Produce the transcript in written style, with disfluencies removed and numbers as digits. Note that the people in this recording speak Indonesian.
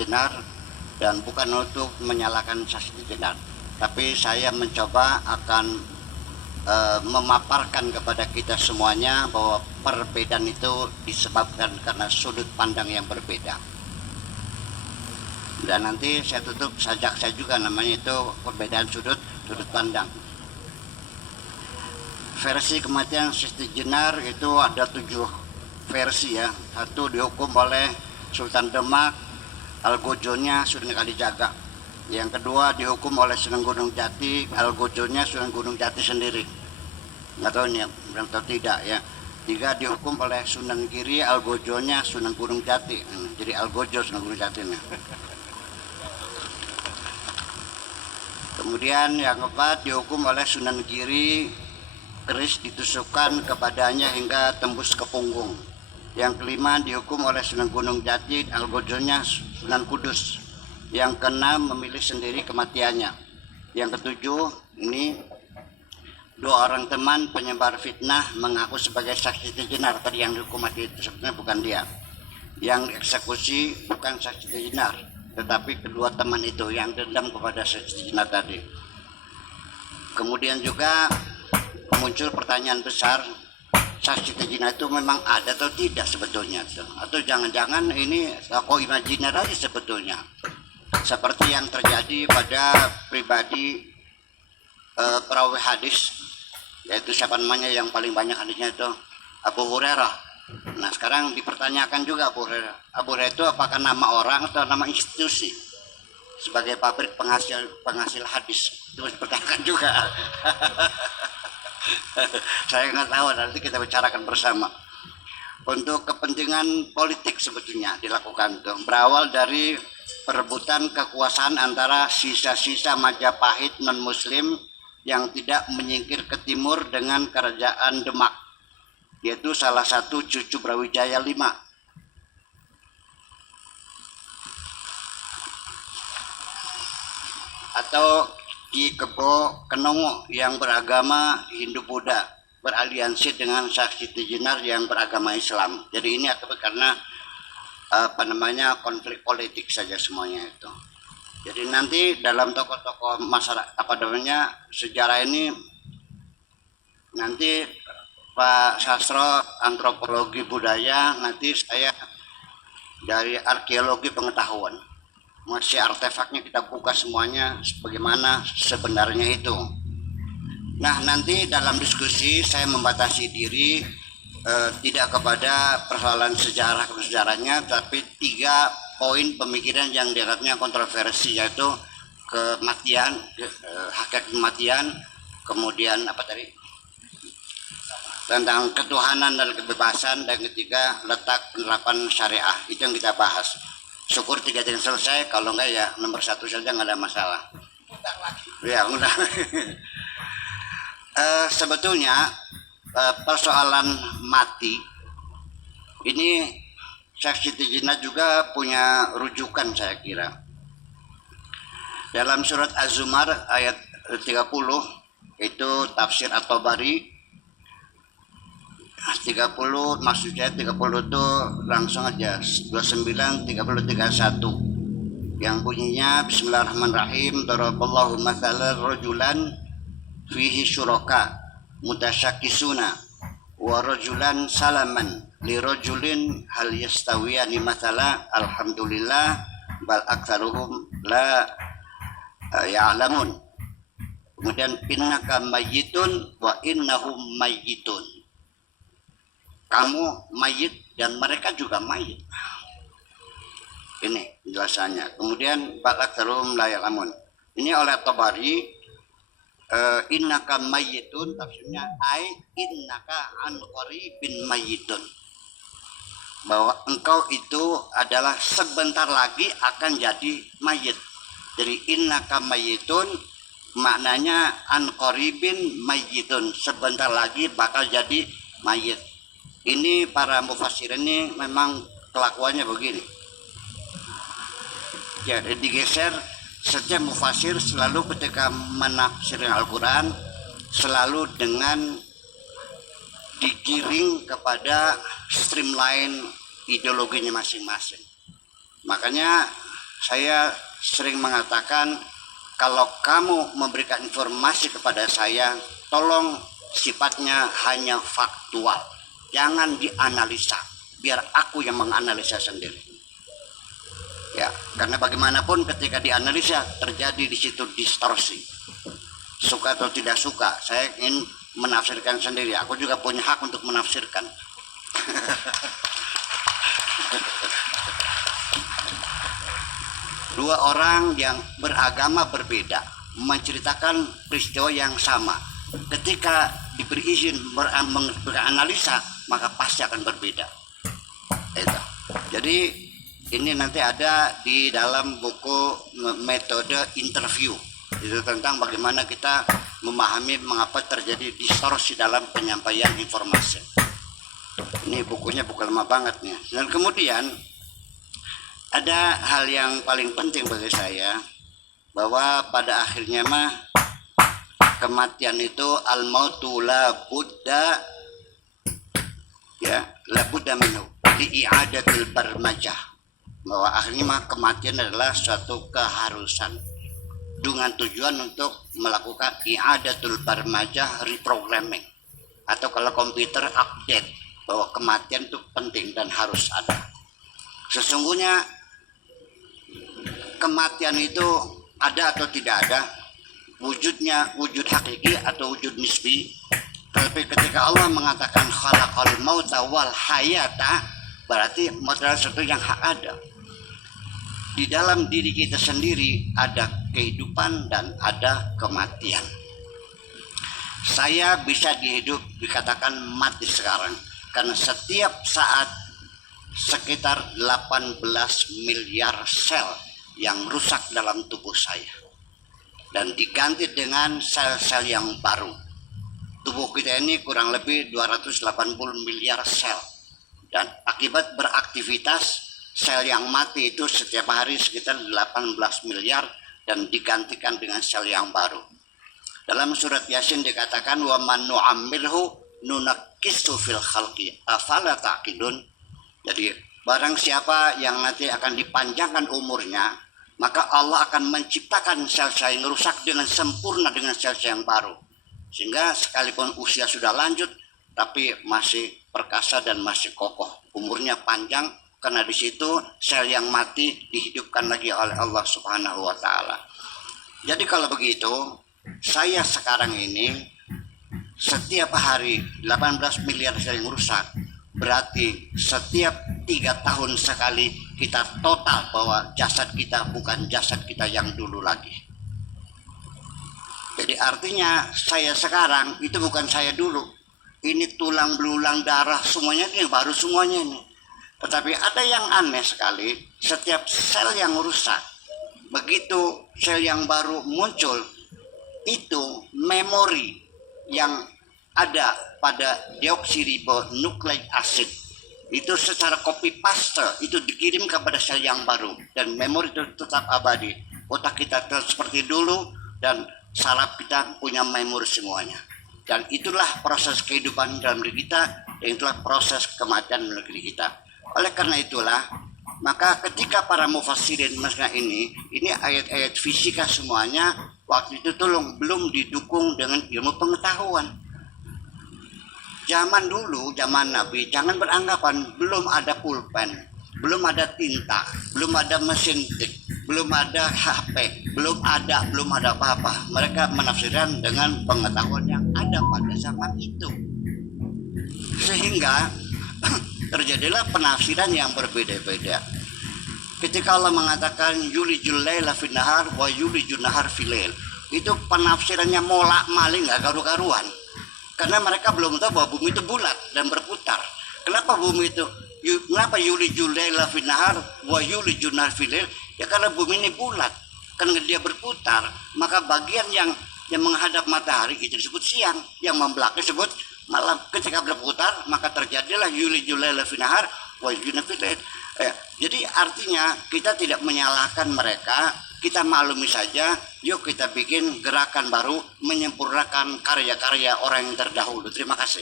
Jenar, dan bukan untuk menyalahkan saksi Jenar, tapi saya mencoba akan memaparkan kepada kita semuanya bahwa perbedaan itu disebabkan karena sudut pandang yang berbeda. Dan nanti saya tutup sajak saya juga, namanya itu perbedaan sudut pandang. Versi kematian Siti Jenar itu ada 7 versi ya. Satu, dihukum oleh Sultan Demak, Algojonya Sunan Kalijaga. Yang kedua, dihukum oleh Sunan Gunung Jati, Algojonya Sunan Gunung Jati sendiri. Nggak tahu nih, belum tahu tidak ya. 3, dihukum oleh Sunan Giri, Algojonya Sunan Gunung Jati. Jadi Algojo Sunan Gunung Jati nih. Kemudian yang keempat, dihukum oleh Sunan Giri, keris ditusukkan kepadanya hingga tembus ke punggung. Yang kelima, dihukum oleh Sunan Gunung Jati, Algojonya Sunan Kudus. Yang keenam, memilih sendiri kematiannya. Yang ketujuh, ini 2 orang teman penyebar fitnah mengaku sebagai saksi Jenar. Tadi yang dihukum mati itu sebenarnya bukan dia. Yang eksekusi bukan saksi Jenar, tetapi kedua teman itu yang dendam kepada saksi Jenar tadi. Kemudian juga muncul pertanyaan besar, saksi Jenar itu memang ada atau tidak sebetulnya, atau jangan-jangan ini tokoh imajiner aja sebetulnya, seperti yang terjadi pada pribadi perawi hadis, yaitu siapa namanya yang paling banyak hadisnya itu Abu Hurairah. Nah sekarang dipertanyakan juga Abu Hurairah. Abu Hurairah itu apakah nama orang atau nama institusi sebagai pabrik penghasil hadis, itu dipertanyakan juga. Saya nggak tahu, nanti kita bicarakan bersama. Untuk kepentingan politik sebetulnya dilakukan itu, berawal dari perebutan kekuasaan antara sisa-sisa Majapahit non-Muslim yang tidak menyingkir ke timur dengan kerajaan Demak, yaitu salah satu cucu Brawijaya V atau Ki Kebo Kenongo yang beragama Hindu-Buddha beraliansi dengan Sakti Jenar yang beragama Islam. Jadi ini akibat karena konflik politik saja semuanya itu. Jadi nanti dalam tokoh-tokoh masyarakat sejarah ini nanti Pak Sastro antropologi budaya, nanti saya dari arkeologi pengetahuan, masih artefaknya kita buka semuanya bagaimana sebenarnya itu. Nah nanti dalam diskusi saya membatasi diri tidak kepada persoalan sejarahnya, tapi 3 poin pemikiran yang dianggapnya kontroversi, yaitu kematian, hakikat kematian, kemudian apa tadi tentang ketuhanan dan kebebasan, dan ketiga letak penerapan syariah. Itu yang kita bahas. Syukur 3 yang selesai, kalau enggak ya nomor 1 saja, nggak ada masalah. Ya udah. Sebetulnya persoalan mati ini Saksi Jenar juga punya rujukan saya kira. Dalam surat Az-Zumar ayat 30 itu tafsir At-Tabari 30, maksudnya 30 itu langsung aja 29, 30, 31 yang bunyinya Bismillahirrahmanirrahim. Daraballahu mathalan rajulan fihi syuraka mutasyakisuna wa rajulan salaman li rajulin hal yastawiyani mathala alhamdulillah bal aktsaruhum la ya'lamun. Kemudian innaka mayyitun wa innahum mayyitun, kamu mayit dan mereka juga mayit. Ini penjelasannya. Kemudian bal aktsaruhum la ya'lamun, ini oleh Tabari. Innaka mayyitun tafsirnya ai innaka an qaribin mayyitun, bahwa engkau itu adalah sebentar lagi akan jadi mayit. Jadi innaka mayyitun maknanya an qaribin mayyitun, sebentar lagi bakal jadi mayit. Ini para mufassir ini memang kelakuannya begini. Jadi digeser. Setiap mufasir selalu ketika menafsirkan Al-Quran selalu dengan digiring kepada streamline ideologinya masing-masing. Makanya saya sering mengatakan, kalau kamu memberikan informasi kepada saya, tolong sifatnya hanya faktual, jangan dianalisa, biar aku yang menganalisa sendiri. Ya, karena bagaimanapun ketika dianalisa terjadi di situ distorsi. Suka atau tidak suka, saya ingin menafsirkan sendiri. Aku juga punya hak untuk menafsirkan. Dua orang yang beragama berbeda menceritakan peristiwa yang sama. Ketika diberi izin beranalisa, maka pasti akan berbeda. Itu. Jadi ini nanti ada di dalam buku metode interview. Itu tentang bagaimana kita memahami mengapa terjadi distorsi dalam penyampaian informasi. Ini bukunya bukan lama banget nih. Dan kemudian ada hal yang paling penting bagi saya, bahwa pada akhirnya mah kematian itu al-mautu la budda, ya, la budda minhu li i'adatil barmajah, bahwa akhirnya mah kematian adalah suatu keharusan dengan tujuan untuk melakukan i'adatul barmajah, reprogramming, atau kalau komputer update, bahwa kematian itu penting dan harus ada. Sesungguhnya kematian itu ada atau tidak ada, wujudnya wujud hakiki atau wujud nisbi. Tapi ketika Allah mengatakan khalaqal mauta wal hayata, berarti maut adalah sesuatu yang hak ada. Di dalam diri kita sendiri ada kehidupan dan ada kematian. Saya bisa dikatakan mati sekarang karena setiap saat sekitar 18 miliar sel yang rusak dalam tubuh saya dan diganti dengan sel-sel yang baru. Tubuh kita ini kurang lebih 280 miliar sel, dan akibat beraktivitas sel yang mati itu setiap hari sekitar 18 miliar dan digantikan dengan sel yang baru. Dalam surat Yasin dikatakan wa man nu'ammirhu nunakkisu fil khalqi afala taqilun. Jadi barang siapa yang nanti akan dipanjangkan umurnya, maka Allah akan menciptakan sel-sel yang rusak dengan sempurna dengan sel-sel yang baru. Sehingga sekalipun usia sudah lanjut, tapi masih perkasa dan masih kokoh. Umurnya panjang, karena di situ sel yang mati dihidupkan lagi oleh Allah Subhanahu wa Ta'ala. Jadi kalau begitu, saya sekarang ini setiap hari 18 miliar sel yang rusak, berarti setiap 3 tahun sekali kita total bahwa jasad kita bukan jasad kita yang dulu lagi. Jadi artinya saya sekarang itu bukan saya dulu. Ini tulang belulang darah semuanya ini baru semuanya ini. Tetapi ada yang aneh sekali, setiap sel yang rusak, begitu sel yang baru muncul, itu memori yang ada pada deoksiribonukleik acid itu secara copy paste itu dikirim kepada sel yang baru, dan memori itu tetap abadi. Otak kita tetap seperti dulu dan saraf kita punya memori semuanya. Dan itulah proses kehidupan dalam diri kita, dan itulah proses kematian dalam diri kita. Oleh karena itulah, maka ketika para mufassirin masalah ini ayat-ayat fisika semuanya waktu itu belum didukung dengan ilmu pengetahuan. Zaman dulu, zaman Nabi, jangan beranggapan belum ada pulpen, belum ada tinta, belum ada mesin tik, belum ada HP, belum ada apa-apa. Mereka menafsirkan dengan pengetahuan yang ada pada zaman itu. Sehingga terjadilah penafsiran yang berbeda-beda. Ketika Allah mengatakan yulijul laila fin nahar wa yulijun nahar fil lail, itu penafsirannya molak-malik enggak karu-karuan. Karena mereka belum tahu bahwa bumi itu bulat dan berputar. Kenapa bumi itu? Kenapa yulijul laila fin nahar wa yulijun nahar fil lail? Ya karena bumi ini bulat. Karena dia berputar, maka bagian yang menghadap matahari itu disebut siang, yang membelakang disebut malam. Ketika berputar, maka terjadilah yulijul laila fin nahar wa yulijun nahar fil lail. Jadi artinya kita tidak menyalahkan mereka, kita maklumi saja. Yuk kita bikin gerakan baru menyempurnakan karya-karya orang yang terdahulu. Terima kasih.